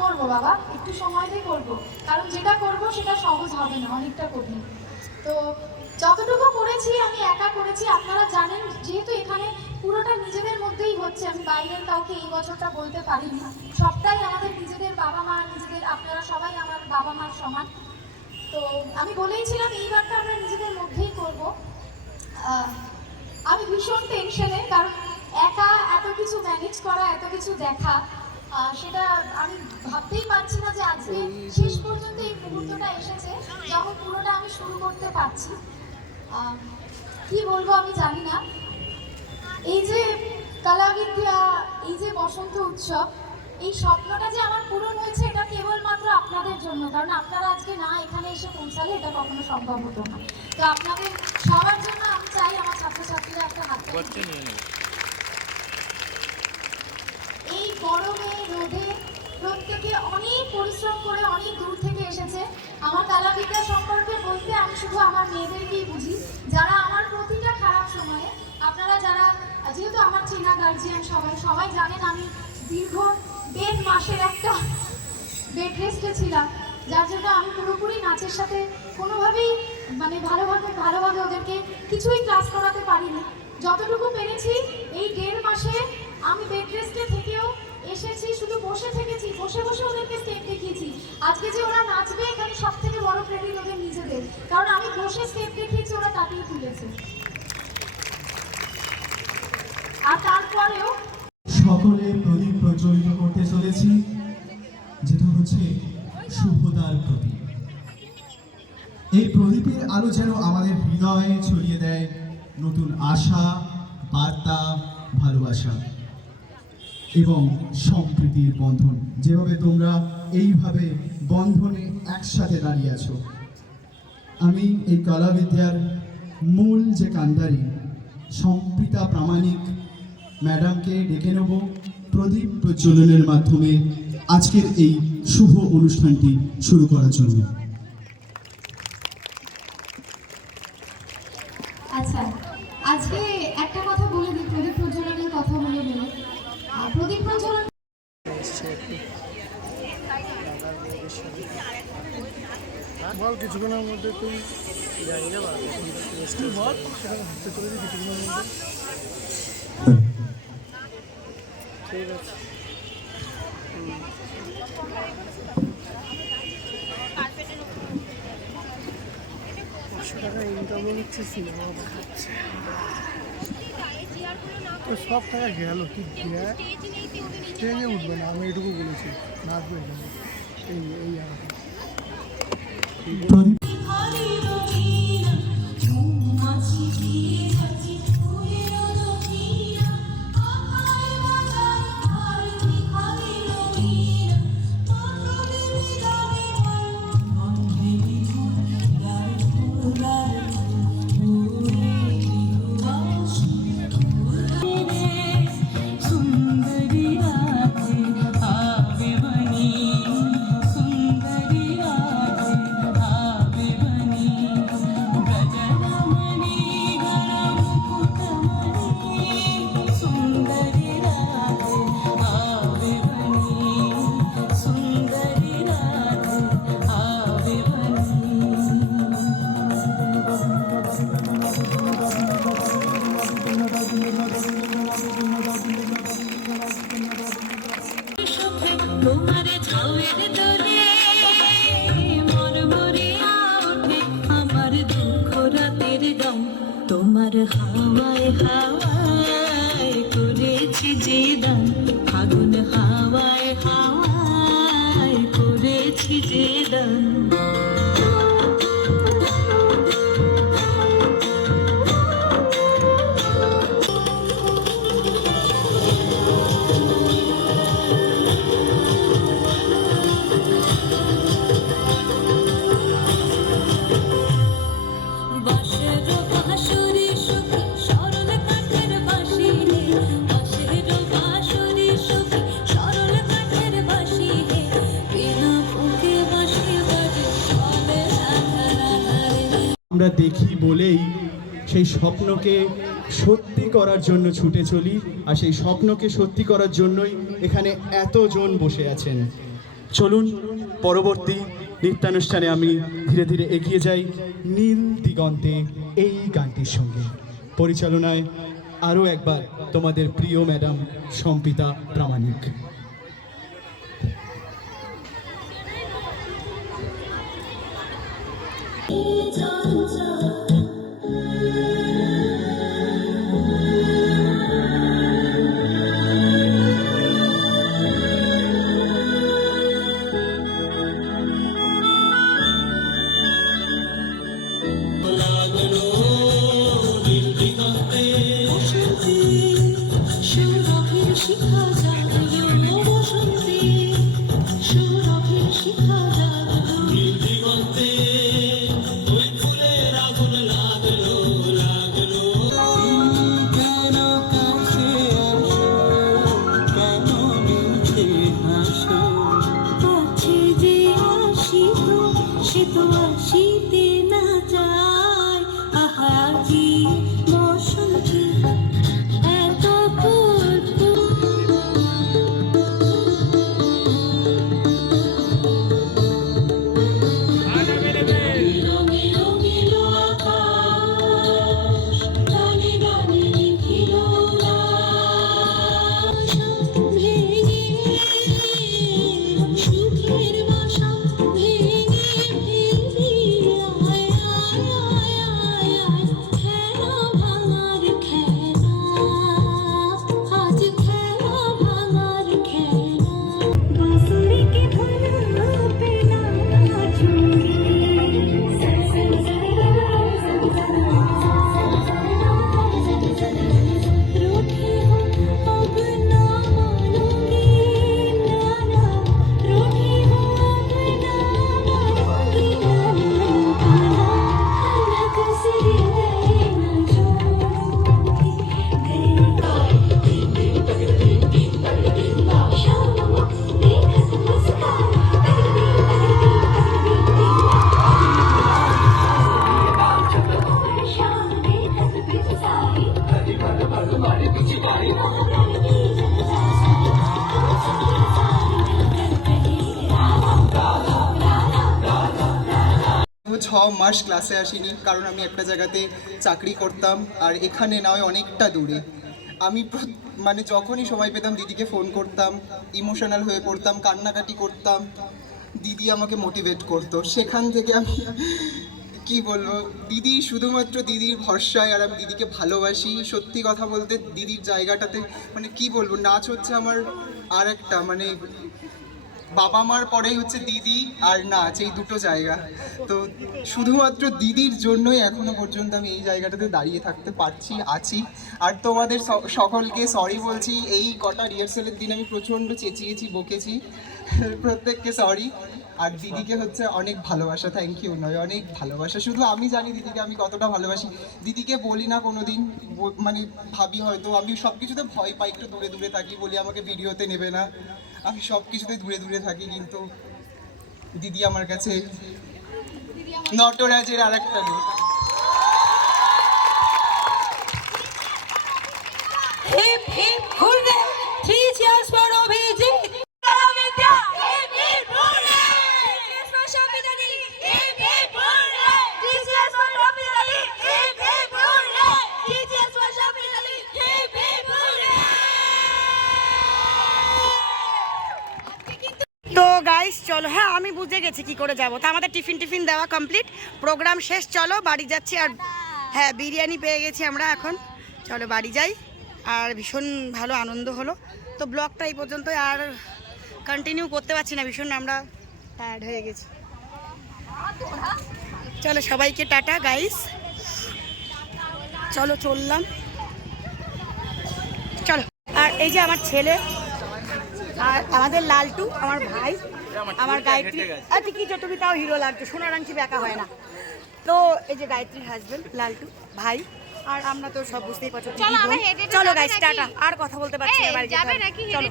করবো বাবা, একটু সময় দিয়ে করবো, কারণ যেটা করবো সেটা সহজ হবে না, অনেকটা কঠিন। তো যতটুকু করেছি আমি একা করেছি। আপনারা জানেন, যেহেতু এখানে পুরোটা নিজেদের মধ্যেই হচ্ছে, আমি বাইরের কাউকে এই বছরটা বলতে পারিনি, সবটাই আমাদের নিজেদের বাবা মা, নিজেদের, আপনারা সবাই আমার বাবা মার সমান। তো আমি বলেইছিলাম এইবারটা আমরা নিজেদের মধ্যেই করব। আমি ভীষণ টেনশনে, কারণ একা এত কিছু ম্যানেজ করা, এত কিছু দেখা, সেটা আমি ভাবতেই পারছি না যে আজকে শেষ পর্যন্ত এই মুহূর্তটা এসেছে যখন পুরোটা আমি শুরু করতে পারছি। কি বলবো আমি জানি না। এই যে কলাবিদ্যা, এই যে বসন্ত উৎসব, এই স্বপ্নটা যে আমার পূরণ হয়েছে, এটা কেবলমাত্র আপনাদের জন্য, কারণ আপনারা আজকে না এখানে এসে পৌঁছালে এটা কখনো সম্ভব হতো না। তো আপনাদের সবার জন্য আমি চাই আমার ছাত্রছাত্রীরা একটা হাত। এই গরমে রোদে প্রত্যেকে অনেক পরিশ্রম করে অনেক দূর থেকে এসেছে। আমার কলাবিদ্যা সম্পর্কে বলতে আমি শুধু আমার মেয়েদেরকেই বুঝি, যারা আমার প্রতিটা খারাপ সময়ে, আপনারা যারা, যেহেতু আমার চেনা গার্জিয়ান সবাই জানেন আমি দীর্ঘ 1.5 মাসের একটা বেড রেস্টে ছিলাম, যার জন্য আমি পুরোপুরি নাচের সাথে কোনোভাবেই ভালোভাবে ওদেরকে কিছুই ক্লাস করাতে পারিনি। যতটুকু পেরেছি এই 1.5 মাসে আমি বেড রেস্টে থেকেও এসেছি, শুধু বসে থেকেছি, বসে বসে ওদেরকে স্টেপ দেখিয়েছি। আজকে যে ওরা নাচবে, এখানে সব থেকে বড় ক্রেডিট ওদের নিজেদের, কারণ আমি বসে স্টেপ দেখিয়েছি, ওরা তাতেই তুলেছে। আর তারপরেও সকলে প্রদীপ প্রজ্বলিত করতে চলেছি, যেটা হচ্ছে শুভদার প্রদীপ। এই প্রদীপের আলো যেন আমাদের হৃদয়ে ছড়িয়ে দেয় নতুন আশা, বার্তা, ভালোবাসা এবং সম্প্রীতির বন্ধন। যেভাবে তোমরা এইভাবে বন্ধনে একসাথে দাঁড়িয়ে আছো, আমি এই কলাবিদ্যার মূল যে কান্ডারি সম্প্রীতা প্রামাণিক ম্যাডামকে ডেকে নেব প্রদীপ প্রজ্বলনের মাধ্যমে আজকের এই শুভ অনুষ্ঠানটি শুরু করার জন্য। আচ্ছা, আজকে একটা কথা বলে দিই, প্রদীপ প্রজ্বলনের কথা বলে দিলে, প্রদীপ প্রজ্বলন বল কিছুক্ষণের মধ্যে তুই জানি না বল সেখানে ঘুরতে চলে যাবি কিছুক্ষণের মধ্যে। ঠিক আছে, 500 টাকা ইনকামও হচ্ছে, সিনেমাও দেখাচ্ছে, তো সব টাকা গেল। কি ট্রেনে উঠবে না, আমি এটুকু বলেছি, নাচবে এই এই প্রদীপ তোমারে ঝাউয়ের দোলে মরমরিয়া ওঠে আমার দুঃখ রাতের দম, তোমার হাওয়ায় হাওয়ায় করেছি যে দান, ফাগুন হাওয়ায় হাওয়ায় করেছি যে দান। আমরা দেখি বলেই সেই স্বপ্নকে সত্যি করার জন্য ছুটে চলি, আর সেই স্বপ্নকে সত্যি করার জন্যই এখানে এতজন বসে আছেন। চলুন পরবর্তী নৃত্যানুষ্ঠানে আমি ধীরে ধীরে এগিয়ে যাই নীল দিগন্তে এই গানটির সঙ্গে। পরিচালনায় আরও একবার তোমাদের প্রিয় ম্যাডাম সম্পিতা প্রামাণিক। সুরভির শিখা জাগলো বসন্তে, সুরভির শিখা জাগলো কাছে যে আসিত সে তো আসিতে না যায়। আহা কি বসন্তে এত ফুল রঙে রঙিল আকাশ, গানে গানে লিখিল আশ। ভেঙে সুখের বাসা ভেঙে ফেলবি আয় আয় আয় আয় আয়। খেলা ভাঙার খেলা, আজ খেলা ভাঙার খেলা। बांसुरी की धुन पे नाचूंगी, रूठी हूँ अब ना मानूंगी, ना रूठी हूँ अब ना मानूंगी, अलग से गए न जाऊंगी, ছ মাস ক্লাসে আসিনি, কারণ আমি একটা জায়গাতে চাকরি করতাম আর এখানে নয় অনেকটা দূরে। আমি মানে যখনই সময় পেতাম দিদিকে ফোন করতাম, ইমোশনাল হয়ে পড়তাম, কান্নাকাটি করতাম, দিদি আমাকে মোটিভেট করতো। সেখান থেকে আমি কি বলবো, দিদি শুধুমাত্র দিদির ভরসায়, আর আমি দিদিকে ভালোবাসি। সত্যি কথা বলতে দিদির জায়গাটাতে মানে কি বলবো, নাচ হচ্ছে আমার আর একটা মানে বাবা মার পরেই হচ্ছে দিদি আর নাচ, এই দুটো জায়গা। তো শুধুমাত্র দিদির জন্যই এখনো পর্যন্ত আমি এই জায়গাটাতে দাঁড়িয়ে থাকতে পারছি, আছি। আর তোমাদের সকলকে সরি বলছি, এই কটা রিহার্সালের দিন আমি প্রচণ্ড চেঁচিয়েছি, বকেছি, প্রত্যেককে সরি। আর দিদিকে হচ্ছে অনেক ভালোবাসা, থ্যাংক ইউ নয়, অনেক ভালোবাসা। শুধু আমি জানি দিদিকে আমি কতটা ভালোবাসি। দিদিকে বলি না কোনো দিন, মানে ভাবি হয়তো আমি সব কিছুতে ভয় পাই, একটু দূরে দূরে থাকি, বলি আমাকে ভিডিওতে নেবে না, আমি সব কিছুতে দূরে দূরে থাকি, কিন্তু দিদি আমার কাছে নটরাজের আর একটা রূপ। Hip hip hooray! 3 cheers for Abhijit! Hip hip hooray! Cheers for Shobhitani! Hip hip hooray! 3 cheers for Shobhitani! Hip hip hooray! 3 cheers for Shobhitani! Hip hip hooray! তো গাইস চলো, হ্যাঁ আমি বুঝে গেছি কি করে যাবো। তা আমাদের টিফিন দেওয়া কমপ্লিট, প্রোগ্রাম শেষ, চলো বাড়ি যাচ্ছি। আর হ্যাঁ বিরিয়ানি পেয়ে গেছি আমরা এখন, চলো বাড়ি যাই। আর ভীষণ ভালো আনন্দ হলো। তো ব্লগটা এই পর্যন্ত, আর কন্টিনিউ করতে পারছি না, ভীষণ আমরা টায়ার্ড হয়ে গেছি। চলো সবাইকে টাটা গাইস, চলো চললাম, চলো। আর এই যে আমার ছেলে, আর আমাদের লালটু আমার ভাই, আমার গায়ত্রী। আচ্ছা কি তুমি তাও হিরো লাগছো, সোনার আংটি বেঁকা হয় না। তো এই যে গায়ত্রীর হাজবেন্ড লালটু ভাই, আর আমরা তো সব বুঝতেই পারছো। চলো গাইস টাটা, আর কথা বলতে পারছি না, বাড়ি যেতে হবে। চলো।